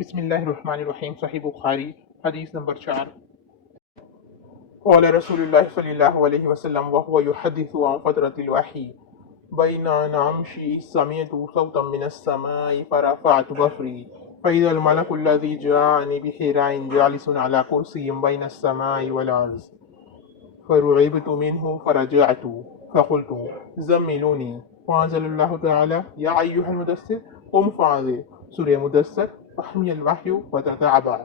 بسم اللہ الرحمن الرحیم صحیح بخاری حدیث نمبر 4 قال رسول اللہ صلی اللہ علیہ وسلم وهو يحدث عن فترة الوحی بین نمشی سمعت صوتا من السماء فرفعت بصری فإذا الملك الذي جاءني بحراء جالس على كرسي بين السماء والأرض فرعبت منه فرجعت فقلت زملوني فأنزل الله تعالى يا أيها المدثر قم فأنذر سورة مدثر فحمي الوحي وتتابع.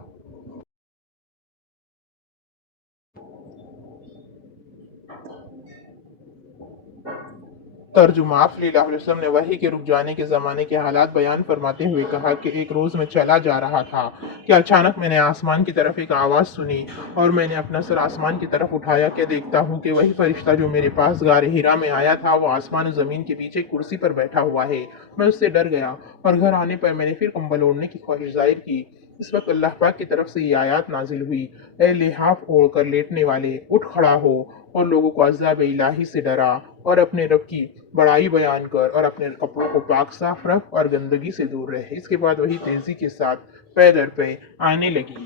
ترجمہ آپ صلی اللہ علیہ وسلم نے وحی کے رک جانے کے زمانے کے حالات بیان فرماتے ہوئے کہا کہ ایک روز میں چلا جا رہا تھا کہ اچانک میں نے آسمان کی طرف ایک آواز سنی اور میں نے اپنا سر آسمان کی طرف اٹھایا کہ دیکھتا ہوں کہ وہی فرشتہ جو میرے پاس غار ہرا میں آیا تھا وہ آسمان و زمین کے بیچ ایک کرسی پر بیٹھا ہوا ہے. میں اس سے ڈر گیا اور گھر آنے پر میں نے پھر کمبل اوڑھنے کی خواہش ظاہر کی. اس وقت اللہ پاک کی طرف سے یہ آیات نازل ہوئی: اے لحاف اوڑھ کر لیٹنے والے، اٹھ کھڑا ہو اور لوگوں کو عذاب الہی سے ڈرا اور اپنے رب کی بڑائی بیان کر اور اپنے کپڑوں کو پاک صاف رکھ اور گندگی سے دور رہے. اس کے بعد وہی تیزی کے ساتھ پے در پے آنے لگی.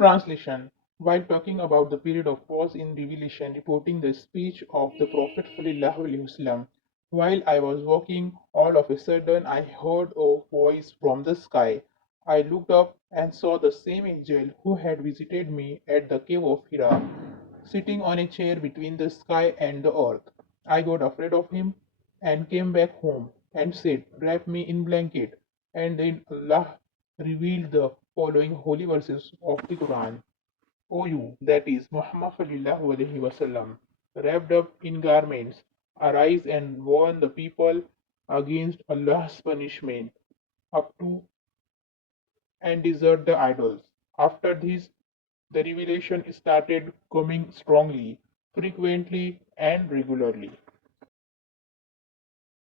Translation. While talking about the period of pause in revelation, reporting the speech of the Prophet ﷺ, while I was walking, all of a sudden I heard a voice from the sky. I looked up and saw the same angel who had visited me at the cave of Hira, sitting on a chair between the sky and the earth. I got afraid of him and came back home and said, "Wrap me in blanket." And then Allah revealed the following holy verses of the Quran. O you, that is mohammadﷺ, wrapped up in garments, arise and warn the people against Allah's punishment up to and desert the idols. After this, the revelation started coming strongly, frequently, and regularly.